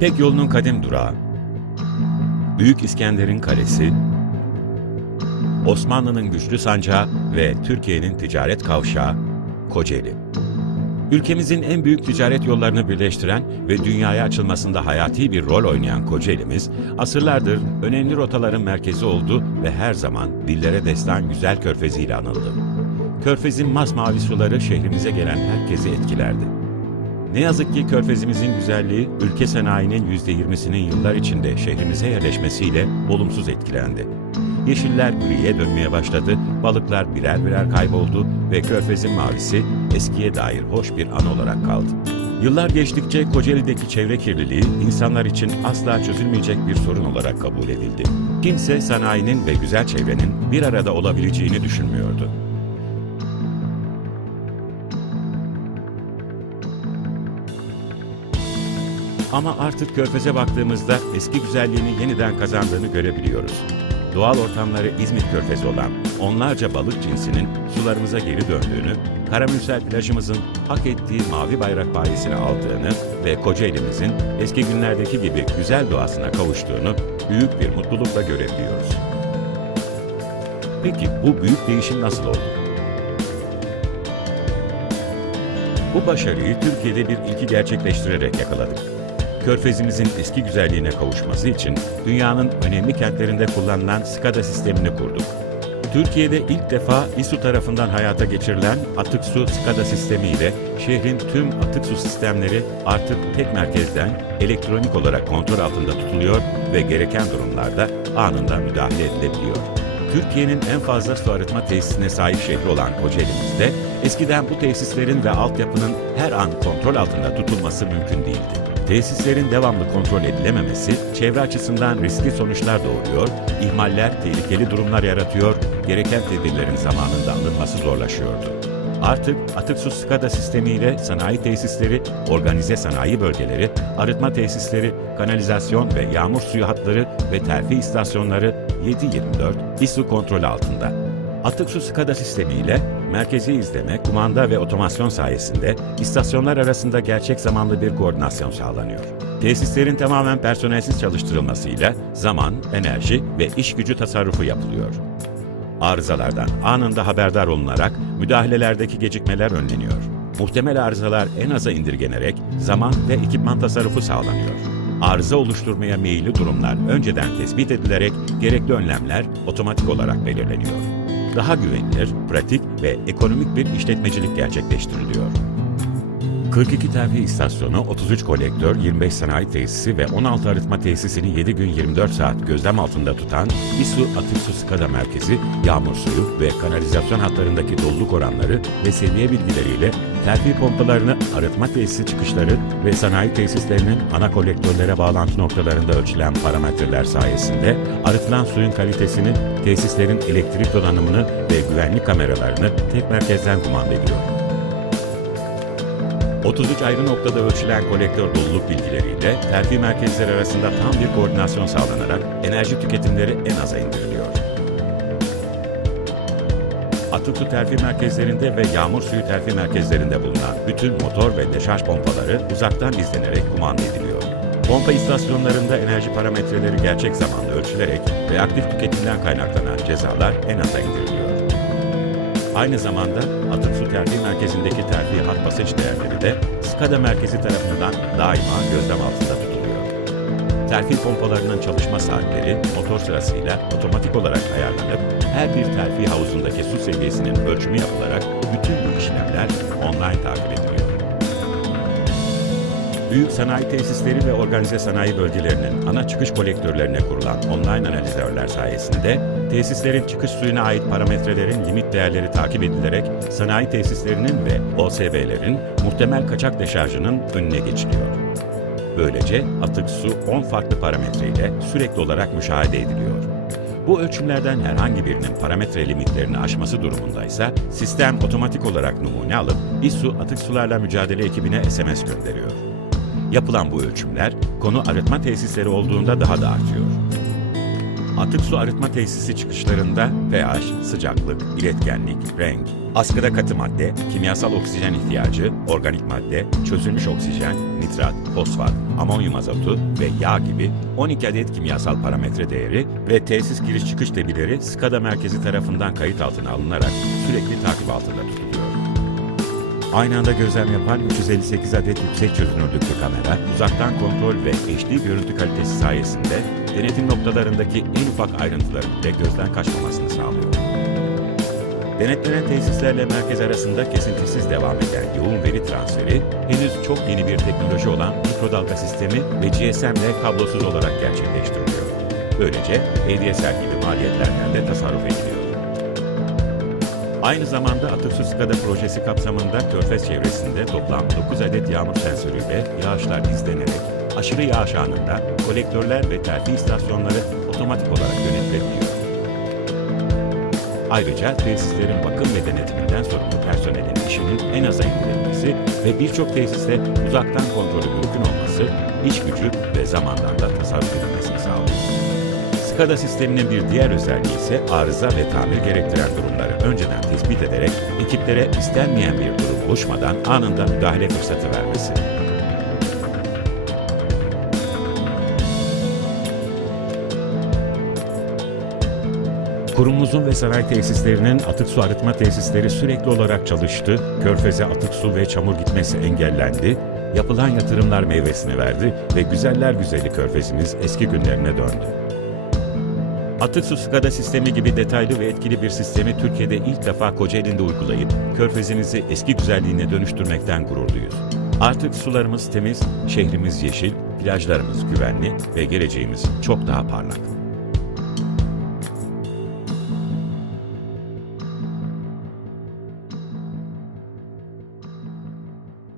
İpek yolunun kadim durağı, Büyük İskender'in kalesi, Osmanlı'nın güçlü sancağı ve Türkiye'nin ticaret kavşağı Kocaeli. Ülkemizin en büyük ticaret yollarını birleştiren ve dünyaya açılmasında hayati bir rol oynayan Kocaeli'miz, asırlardır önemli rotaların merkezi oldu ve her zaman dillere destan güzel körfeziyle anıldı. Körfez'in masmavi suları şehrimize gelen herkesi etkilerdi. Ne yazık ki körfezimizin güzelliği, ülke sanayinin %20'sinin yıllar içinde şehrimize yerleşmesiyle olumsuz etkilendi. Yeşiller griye dönmeye başladı, balıklar birer birer kayboldu ve körfezin mavisi eskiye dair hoş bir an olarak kaldı. Yıllar geçtikçe Kocaeli'deki çevre kirliliği insanlar için asla çözülmeyecek bir sorun olarak kabul edildi. Kimse sanayinin ve güzel çevrenin bir arada olabileceğini düşünmüyordu. Ama artık körfeze baktığımızda eski güzelliğini yeniden kazandığını görebiliyoruz. Doğal ortamları İzmit Körfezi olan onlarca balık cinsinin sularımıza geri döndüğünü, Karamürsel plajımızın hak ettiği mavi bayrak bayisini aldığını ve Kocaeli'mizin eski günlerdeki gibi güzel doğasına kavuştuğunu büyük bir mutlulukla görebiliyoruz. Peki bu büyük değişim nasıl oldu? Bu başarıyı Türkiye'de bir ilki gerçekleştirerek yakaladık. Körfezimizin eski güzelliğine kavuşması için dünyanın önemli kentlerinde kullanılan SCADA sistemini kurduk. Türkiye'de ilk defa İSU tarafından hayata geçirilen atık su SCADA sistemi ile şehrin tüm atık su sistemleri artık tek merkezden elektronik olarak kontrol altında tutuluyor ve gereken durumlarda anında müdahale edilebiliyor. Türkiye'nin en fazla su arıtma tesisine sahip şehri olan Kocaeli'mizde eskiden bu tesislerin ve altyapının her an kontrol altında tutulması mümkün değildi. Tesislerin devamlı kontrol edilememesi çevre açısından riskli sonuçlar doğuruyor, ihmaller tehlikeli durumlar yaratıyor, gereken tedbirlerin zamanında alınması zorlaşıyordu. Artık atık su SCADA sistemiyle sanayi tesisleri, organize sanayi bölgeleri, arıtma tesisleri, kanalizasyon ve yağmur suyu hatları ve terfi istasyonları 7-24 İSU kontrolü altında. Atık su SCADA sistemiyle merkezi izleme, kumanda ve otomasyon sayesinde istasyonlar arasında gerçek zamanlı bir koordinasyon sağlanıyor. Tesislerin tamamen personelsiz çalıştırılmasıyla zaman, enerji ve iş gücü tasarrufu yapılıyor. Arızalardan anında haberdar olunarak müdahalelerdeki gecikmeler önleniyor. Muhtemel arızalar en aza indirgenerek zaman ve ekipman tasarrufu sağlanıyor. Arıza oluşturmaya meyilli durumlar önceden tespit edilerek gerekli önlemler otomatik olarak belirleniyor. Daha güvenilir, pratik ve ekonomik bir işletmecilik gerçekleştiriliyor. 42 terfi istasyonu, 33 kolektör, 25 sanayi tesisi ve 16 arıtma tesisini 7 gün 24 saat gözlem altında tutan İSU Atık Su SCADA Merkezi, yağmur suyu ve kanalizasyon hatlarındaki doluluk oranları ve seviye bilgileriyle terfi pompalarını arıtma tesisi çıkışları ve sanayi tesislerinin ana kolektörlere bağlantı noktalarında ölçülen parametreler sayesinde arıtılan suyun kalitesini, tesislerin elektrik donanımını ve güvenlik kameralarını tek merkezden kumanda ediyor. 33 ayrı noktada ölçülen kolektör doluluk bilgileriyle terfi merkezleri arasında tam bir koordinasyon sağlanarak enerji tüketimleri en aza indiriliyor. Atık su terfi merkezlerinde ve yağmur suyu terfi merkezlerinde bulunan bütün motor ve deşarj pompaları uzaktan izlenerek kumanda ediliyor. Pompa istasyonlarında enerji parametreleri gerçek zamanlı ölçülerek reaktif tüketimden kaynaklanan cezalar en aza indiriliyor. Aynı zamanda su terfi merkezindeki terfi hat basınç değerleri de SCADA merkezi tarafından daima gözlem altında tutuluyor. Terfi pompalarının çalışma saatleri motor sırasıyla otomatik olarak ayarlanıp her bir terfi havuzundaki su seviyesinin ölçümü yapılarak bütün bu işlemler online takip ediliyor. Büyük sanayi tesisleri ve organize sanayi bölgelerinin ana çıkış kolektörlerine kurulan online analizörler sayesinde tesislerin çıkış suyuna ait parametrelerin limit değerleri takip edilerek sanayi tesislerinin ve OSB'lerin muhtemel kaçak deşarjının önüne geçiliyor. Böylece atık su 10 farklı parametreyle sürekli olarak müşahede ediliyor. Bu ölçümlerden herhangi birinin parametre limitlerini aşması durumundaysa sistem otomatik olarak numune alıp İSU atık sularla mücadele ekibine SMS gönderiyor. Yapılan bu ölçümler konu arıtma tesisleri olduğunda daha da artıyor. Atık su arıtma tesisi çıkışlarında pH, sıcaklık, iletkenlik, renk, askıda katı madde, kimyasal oksijen ihtiyacı, organik madde, çözülmüş oksijen, nitrat, fosfat, amonyum azotu ve yağ gibi 12 adet kimyasal parametre değeri ve tesis giriş çıkış debileri SCADA merkezi tarafından kayıt altına alınarak sürekli takip altında tutuluyor. Aynı anda gözlem yapan 358 adet yüksek çözünürlüklü kamera, uzaktan kontrol ve HD görüntü kalitesi sayesinde denetim noktalarındaki en ufak ayrıntıların bile gözden kaçmamasını sağlıyor. Denetlenen tesislerle merkez arasında kesintisiz devam eden yoğun veri transferi, henüz çok yeni bir teknoloji olan mikrodalga sistemi ve GSM ile kablosuz olarak gerçekleştiriliyor. Böylece ADSL gibi maliyetlerden de tasarruf ediliyor. Aynı zamanda Atık Su SCADA projesi kapsamında Körfez çevresinde toplam 9 adet yağmur sensörüyle yağışlar izlenerek aşırı yağış anında kolektörler ve terfi istasyonları otomatik olarak yönetilebiliyor. Ayrıca tesislerin bakım ve denetiminden sorumlu personelin işinin en aza indirilmesi ve birçok tesiste uzaktan kontrolü mümkün olması, iş gücü ve zamandan da tasarruf edilmesini sağlıyor. SCADA sisteminin bir diğer özelliği ise arıza ve tamir gerektiren durumları önceden tespit ederek ekiplere istenmeyen bir durum oluşmadan anında müdahale fırsatı vermesi. Kurumumuzun ve sanayi tesislerinin atık su arıtma tesisleri sürekli olarak çalıştı, körfeze atık su ve çamur gitmesi engellendi, yapılan yatırımlar meyvesini verdi ve güzeller güzeli körfezimiz eski günlerine döndü. Atık su SCADA sistemi gibi detaylı ve etkili bir sistemi Türkiye'de ilk defa Kocaeli'nde uygulayıp körfezimizi eski güzelliğine dönüştürmekten gururluyuz. Artık sularımız temiz, şehrimiz yeşil, plajlarımız güvenli ve geleceğimiz çok daha parlak.